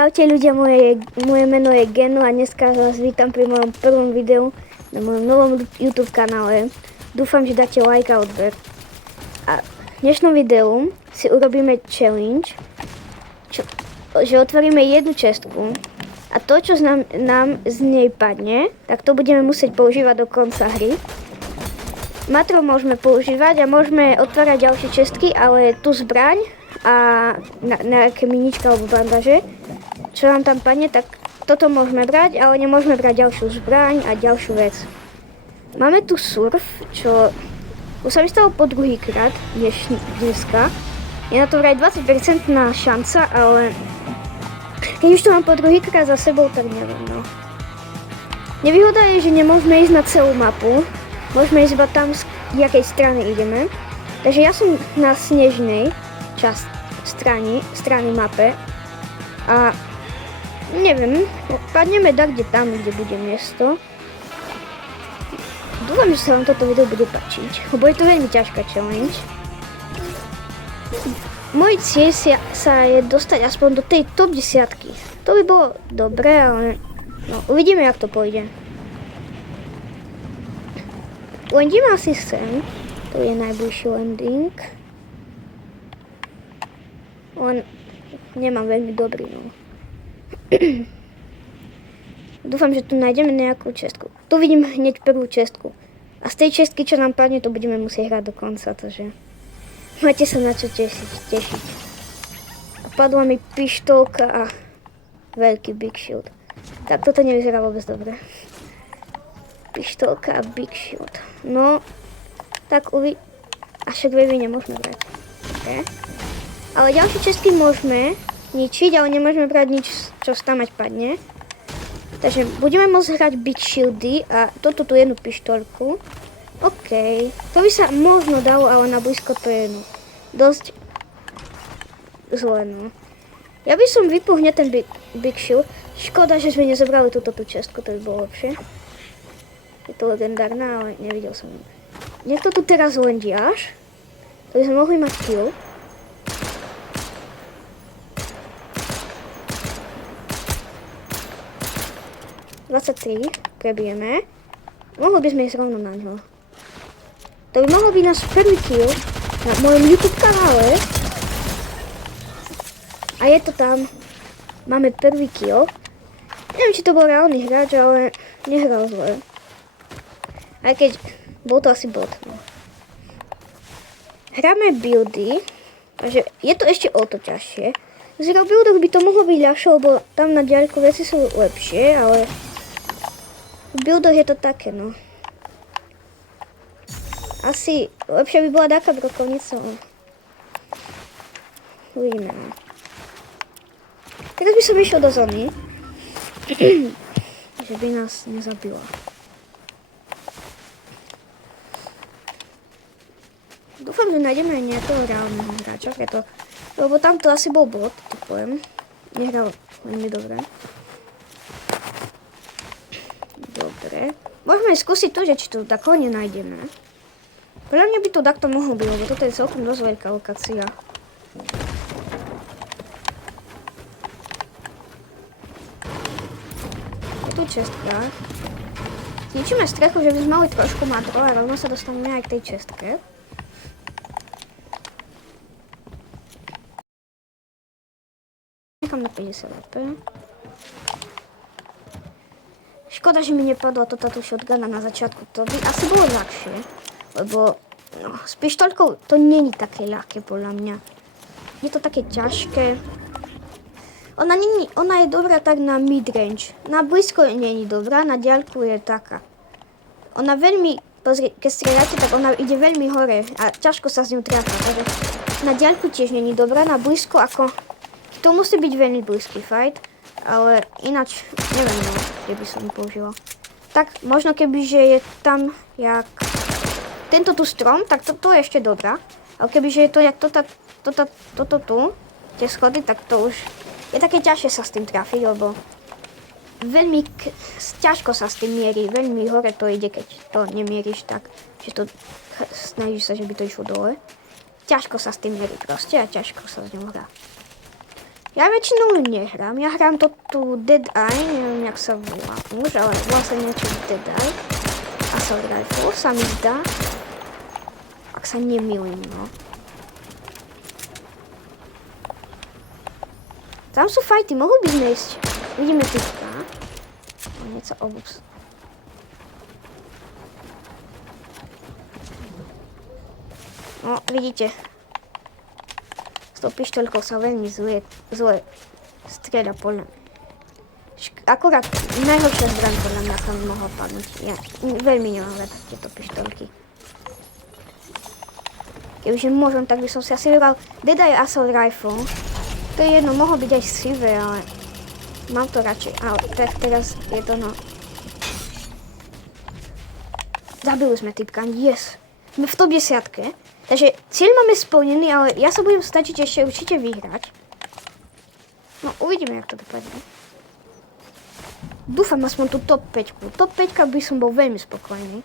Čaute ľudia, moje meno je Geno a dneska vás vítam pri mojom prvom videu na mojom novom YouTube kanále. Dúfam, že dáte like a odber. A v dnešnom videu si urobíme challenge, že otvoríme jednu čestku a to, čo nám z nej padne, tak to budeme musieť používať do konca hry. Matro môžeme používať a môžeme otvárať ďalšie čestky, ale tú zbraň a nejaké minička alebo bandaže, čo nám tam padne, tak toto môžeme brať, ale nemôžeme brať ďalšiu zbraň a ďalšiu vec. Máme tu surf, čo už sa mi stalo po druhýkrát dneska. Je na to vraj 20% šanca, ale keď už to mám po druhýkrát za sebou, tak neviem, no. Nevýhoda je, že nemôžeme ísť na celú mapu, môžeme ísť iba tam, z jakej strany ideme. Takže ja som na snežnej strany mape a neviem, padneme kde tam, kde bude miesto. Dúfam, že sa vám toto video bude páčiť, lebo je to veľmi ťažká challenge. Môj cieľ sa je dostať aspoň do tej top 10. To by bolo dobré, ale no, uvidíme, jak to pôjde. Landíme asi sem, to je najbližší landing. Len nemám veľmi dobrý, no. Dúfam, že tu nájdeme nejakú čestku. Tu vidím hneď prvú čestku. A z tej čestky, čo nám padne, to budeme musieť hrať do konca, takže máte sa na čo tešiť. A padla mi pištolka a veľký big shield. Tak toto nevyzerá vôbec dobre. Pištolka a big shield. No, tak a však veľmi nemôžeme brať. Okay. Ale ďalšie čestky môžeme ničiť, ale nemôžeme brať nič, čo tam ať padne. Takže budeme môcť hrať big shieldy a toto tu jednu pištolku. OK, to by sa možno dalo, ale na blízko to je no, dosť zle, no. Ja by som vypol hneď ten big shield. Škoda, že sme nezobrali túto čestku, to by bolo lepšie. Je to legendárna, ale nevidel som ju. Niekto tu teraz lendí až. To by sme mohli mať kill. Prebijeme. Mohli by sme ísť rovno na ňo. To by mohol byť náš prvý kill na mojom YouTube kanále. A je to tam. Máme prvý kill. Neviem, či to bol reálny hráč, ale nehral zle. Aj keď bol to asi bot. No. Hráme buildy. Takže je to ešte o to ťažšie. Z buildoch by to mohlo byť ľahšie, lebo tam na diaľku veci sú lepšie, ale v buildoch je to také, no. Asi lepšia by bola taká brokovnica. Uvidíme, no. Teraz by som išiel do zóny. Že by nás nezabila. Dúfam, že nájdeme aj nejakého reálneho hráča, lebo tamto asi bol bot, to poviem. Nehral veľmi dobre. Dobre. Môžeme skúsiť to, že či tu takto nenájdeme. Podľa mňa by to takto mohlo byť, lebo toto je celkom dosť veľká lokácia. Je tu čestka. Zničíme strechu, že by sme mali trošku matro a rovno sa dostaneme aj k tej čestke. Nechám na 50 HP. Škoda, že mi nepadla táto shotguna na začiatku. To by asi bolo ľahšie, lebo no, s pištoľkou to není také ľahké podľa mňa. Je to také ťažké. Ona je dobrá tak na midrange. Na blízko není dobrá, na diaľku je taká. Ona veľmi, keď strieľate, tak ona ide veľmi hore a ťažko sa s ňou tráfa. Takže na diaľku tiež není dobrá, na blízko ako to musí byť veľmi blízky fight, ale ináč neviem, no, kde by som ju použila. Tak možno kebyže je tam jak tento tu strom, tak to je ešte dobrá. Ale kebyže je to jak toto tu, tie schody, tak to už je také ťažšie sa s tým trafiť, lebo veľmi ťažko sa s tým mierí, veľmi hore to ide, keď to nemieríš tak, že to snažíš sa, že by to išlo dole. Ťažko sa s tým mierí proste a ťažko sa s ňou hrá. Ja väčšinou nehrám. Ja hrám to tu Dead Eye, neviem jak sa volá už, ale volá sa niečo Dead Eye. Assault Rifle sa mi zdá. Ak sa nemýlim, no. Tam sú fajty, mohli by sme ísť. Vidíme typka. Nieco obus. No, vidíte. S tou pištoľkou sa veľmi zle strieľa podľa mňa. Akurát najhoršia zbraň podľa mňa sa mi mohla padnúť. Ja veľmi nemám rád tieto pištoľky. Kebyže môžem, tak by som si asi vybral Dead Eye Assault Rifle. To je jedno, mohlo byť aj Sive, ale mám to radšej. Ale tak teraz je to no... Zabili sme typka, yes. Sme v top 10. Takže cieľ máme splnený, ale ja sa budem snažiť ešte určite vyhrať. No, uvidíme, jak to dopadne. Dúfam aspoň tú top 5. Top 5 by som bol veľmi spokojný.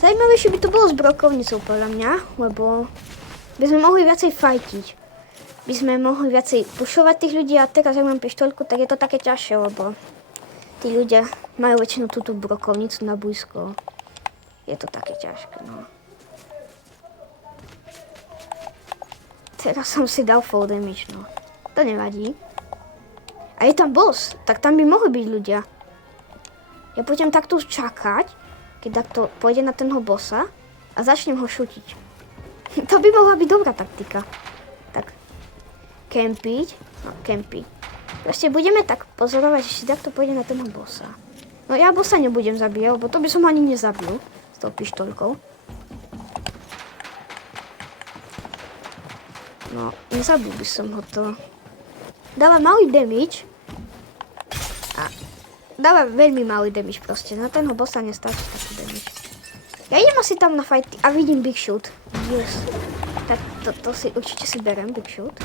Zajímavejšie by to bolo s brokovnicou podľa mňa, lebo by sme mohli viacej fajtiť. By sme mohli viacej pušovať tých ľudí a teraz, ak mám pištoľku, tak je to také ťažšie, lebo tí ľudia majú väčšinou túto brokovnicu na blízko. Je to také ťažké, no. Teraz som si dal full damage, no. To nevadí. A je tam boss, tak tam by mohli byť ľudia. Ja budem takto čakať, keď takto pôjde na tenho bossa a začnem ho šutiť. To by mohla byť dobrá taktika. Tak, kempiť, no kempiť. Proste budeme tak pozorovať, že si takto pôjde na tenho bossa. No ja bossa nebudem zabíjať, lebo to by som ani nezabil s tou pištoľkou. No, nezabil by som ho to. Dáva malý damage. A dáva veľmi malý damage proste. Na tenho bossa nestačí taký damage. Ja idem asi tam na fighty a vidím Big Shoot. Yes. Tak to si určite si berem, Big Shoot.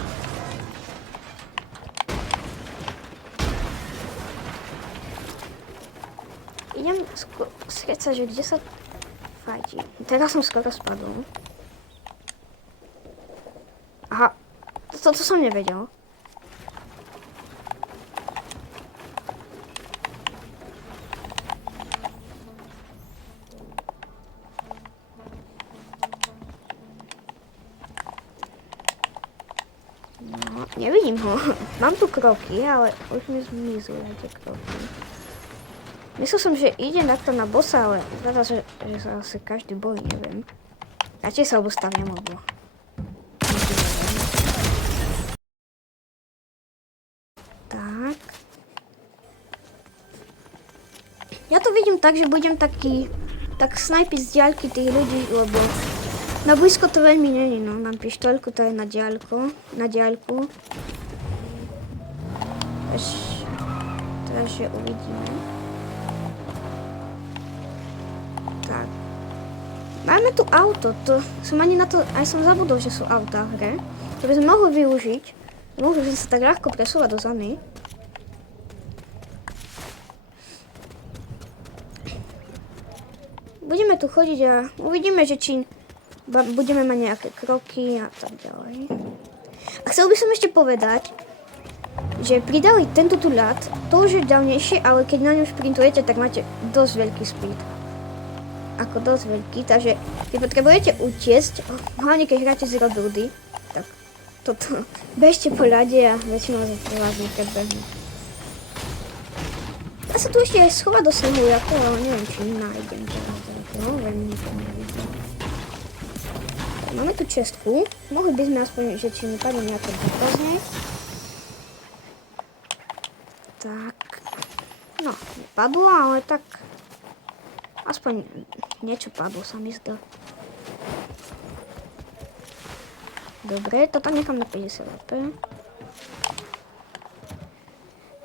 Idem skrecať, že kde sa fajti. Teraz som skoro spadol. Aha, to som nevedel. No, nevidím ho. Mám tu kroky, ale už mi zmizli tie kroky. Myslel som, že ide takto na bossa, ale zdá sa, že sa asi každý bojí, neviem. Radšej sa obostavím, lebo... Tak. Ja to vidím tak, že budem tak snajpiť z diaľky tých ľudí, lebo na blízko to veľmi není, no. Mám pištoľku, to je na diaľku. Takže uvidíme. Tak. Máme tu auto, to som ani na to, aj som zabudol, že sú autá v hre. To by sme mohli využiť. Mohli by sme sa tak ľahko presúvať do zóny. Budeme tu chodiť a uvidíme, že či budeme mať nejaké kroky a tak ďalej. A chcel by som ešte povedať, že pridali tento tu ľad, to už je dávnejšie, ale keď na ňom šprintujete, tak máte dosť veľký speed. Ako dosť veľký, takže keď potrebujete utiecť, hlavne keď hráte z Robuildy, tak toto bežte po ľade a väčšinou vás niekedy behnú. Dá sa tu ešte aj schovať do snehu, ale neviem, či nájdem teraz. No, veľmi nikto nevidím. Máme tu čestku, mohli by sme aspoň, že či mi padne nejaké dôkazne. Tak, no, nepadlo, ale tak aspoň niečo padlo, sa mi zdá. Dobre, toto nechám na 50 HP.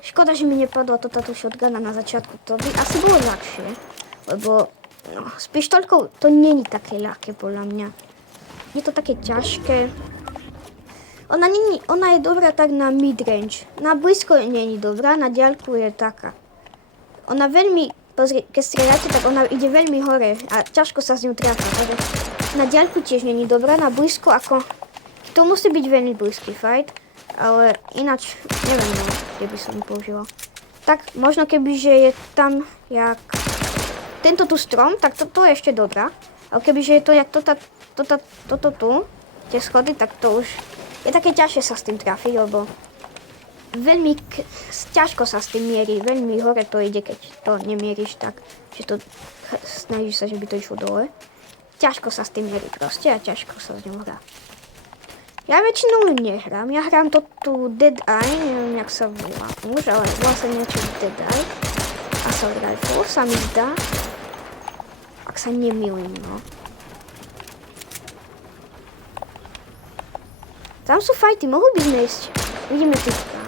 Škoda, že mi nepadla táto shotguna na začiatku, to by asi bolo ľahšie, lebo no, s pištoľkou to není také ľahké podľa mňa. Je to také ťažké. Ona je dobrá tak na midrange. Na blízko není dobrá, na diaľku je taká. Ona veľmi, keď strieľate, tak ona ide veľmi hore a ťažko sa s ňou tráfa. Na diaľku tiež není dobrá, na blízko ako... To musí byť veľmi blízky fight. ale ináč neviem, no, kde by som ju používal. Tak možno keby, že je tam jak tento tu strom, tak to je ešte dobrá. Ale keby, že je to jak toto tu, tie schody, tak to už je také ťažšie sa s tým trafiť, lebo veľmi ťažko sa s tým mierí, veľmi hore to ide, keď to nemieríš tak, že to snažíš sa, že by to išlo dole. Ťažko sa s tým mierí proste a ťažko sa s ňou hrá. Ja väčšinou nehrám, ja hrám to tu Dead Eye, neviem jak sa volá už, ale volá sa niečo Dead Eye. Assault Rifle sa mi zdá, ak sa nemýlim, no. Tam sú fajty, mohli by sme ísť. Vidíme typka.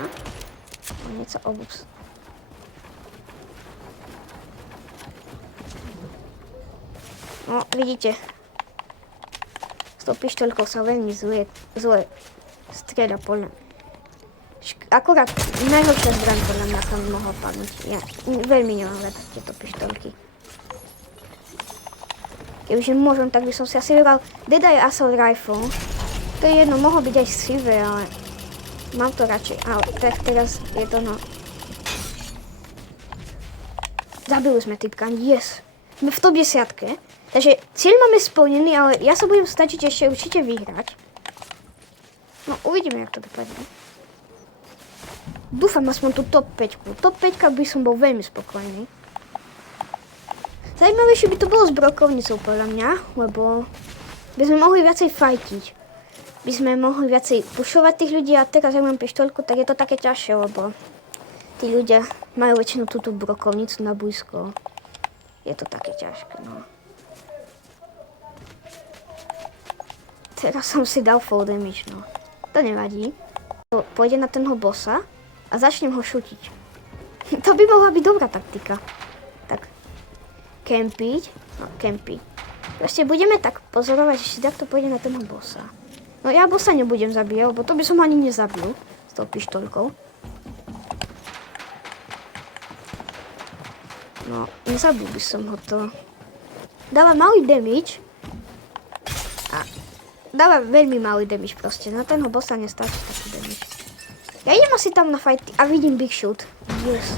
Nieco obus. No, vidíte. S tou pištoľkou sa veľmi zle strieľa podľa. Akurát najhoršia zbraň podľa mňa tam mohol padnúť. Ja veľmi nemám rád tieto pištoľky. Kebyže môžem, tak by som si asi vybral Dead Eye Assault Rifle. To je jedno, mohol byť aj Sive, ale mám to radšej. Ale tak teraz je to no. Zabili sme typka, yes. Sme v top 10. Takže cieľ máme splnený, ale ja sa budem snažiť ešte určite vyhrať. No, uvidíme, jak to dopadne. Dúfam aspoň tú top 5. Top 5 by som bol veľmi spokojný. Zajímavejšie by to bolo s brokovnicou, podľa mňa, lebo by sme mohli viacej fajtiť. By sme mohli viacej pušovať tých ľudí a teraz, ak mám pištoľku, tak je to také ťažšie, lebo tí ľudia majú väčšinu túto brokovnicu na blízko. Je to také ťažké, no. Teraz som si dal full damage, no. To nevadí. Pôjde na tenho bossa a začnem ho šutiť. To by mohla byť dobrá taktika. Tak, kempiť, no kempiť. Proste budeme tak pozorovať, že si takto pôjde na tenho bossa. No ja bossa nebudem zabíjať, lebo to by som ani nezabil s tou pištoľkou. No, nezabil by som ho to. Dáva malý damage. A dáva veľmi malý damage proste. Na tenho bossa nestačí taký damage. Ja idem asi tam na fighty a vidím Big Shoot. Yes.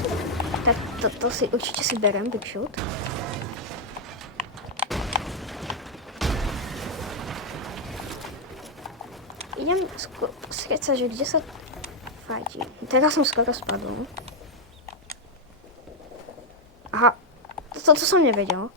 Tak to si určite si berem, Big Shoot. Idem skrieť, že kde sa fajti. Teraz som skoro spadol. Aha, to som nevedel.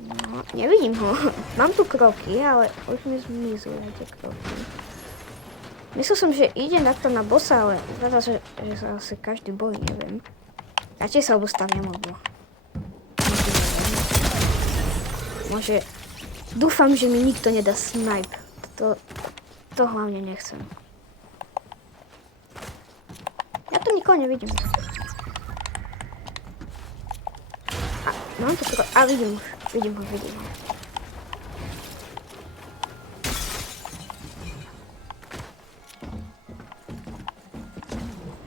No, nevidím ho. Mám tu kroky, ale už mi zmizli tie kroky. Myslel som, že ide takto na bossa, ale zdá sa, že sa asi každý bojí, neviem. Radšej sa obostavím, lebo môže. Dúfam, že mi nikto nedá snipe. To hlavne nechcem. Ja tu nikoho nevidím. A mám tu vidím ho.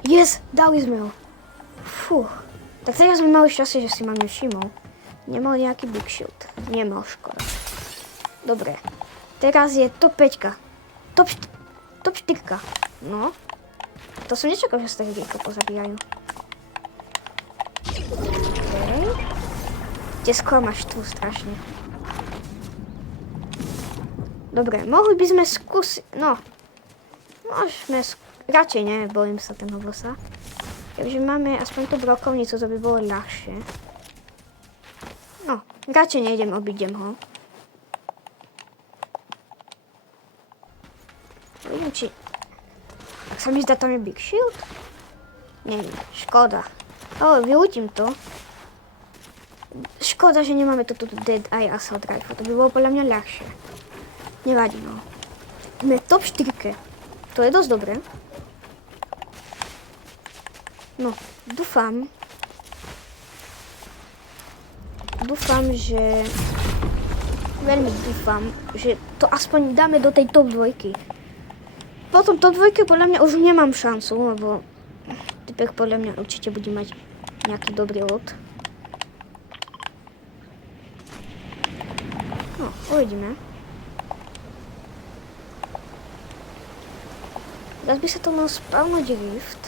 Yes, dali sme ho. Fú. Tak teraz sme mali šťastie, že si ma nevšimol. Nemal nejaký Big Shield. Nemal, škoda. Dobre. Teraz je top 5. Top 4. No. To som nečakal, že sa tak rýchlo pozabíjajú. Okay. Tie sklamáš tu strašne. Dobre, mohli by sme skúsiť. No. Môžeme radšej ne, bojím sa ten bossa. Keďže máme aspoň tú brokovnicu, to by bolo ľahšie. No, radšej nejdem, obídem ho. Vidím, či... Tak sa mi zdá, tam je Big Shield? Nie, škoda. Ale vyútim to. Škoda, že nemáme tu Dead Eye Assault Rifle. To by bolo podľa mňa ľahšie. Nevadí, no. Sme top 4. To je dosť dobré. No, dúfam, že... Veľmi dúfam, že to aspoň dáme do tej top 2. Potom top 2 podľa mňa už nemám šancu, lebo typek podľa mňa určite bude mať nejaký dobrý lot. No, uvidíme. Teraz by sa to mal spavnúť rift.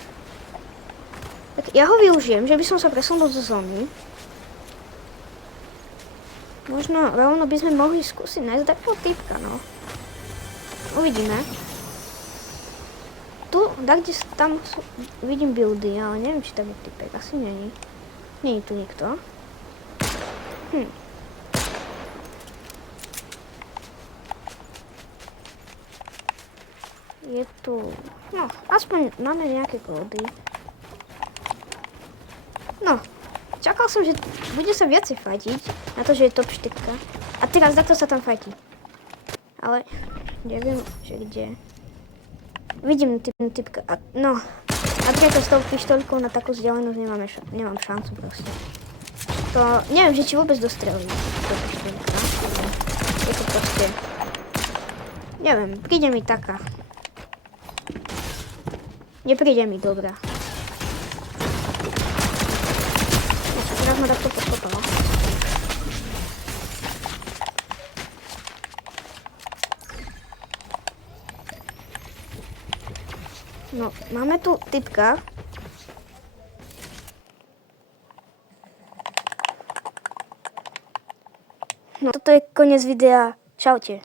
Tak ja ho využijem, že by som sa presunul do zóny. Možno rovno by sme mohli skúsiť nájsť takého typka, no. Uvidíme. Tu, kde tam vidím buildy, ale neviem, či tam je typek. Asi není. Není tu nikto. Je tu... No, aspoň máme nejaké kódy. No, čakal som, že bude sa viacej fajtiť. Na to, že je top 4. A teraz takto sa tam fajtí. Ale neviem, že kde. Vidím typka. No, napríklad s tou pištolkou na takú vzdialenosť nemám šancu proste. To neviem, že či vôbec dostrelí. Je to proste... Neviem, príde mi taká. Nepríde mi dobrá. Teraz ma takto podkopalo. No, máme tu typka. No, toto je koniec videa. Čaute.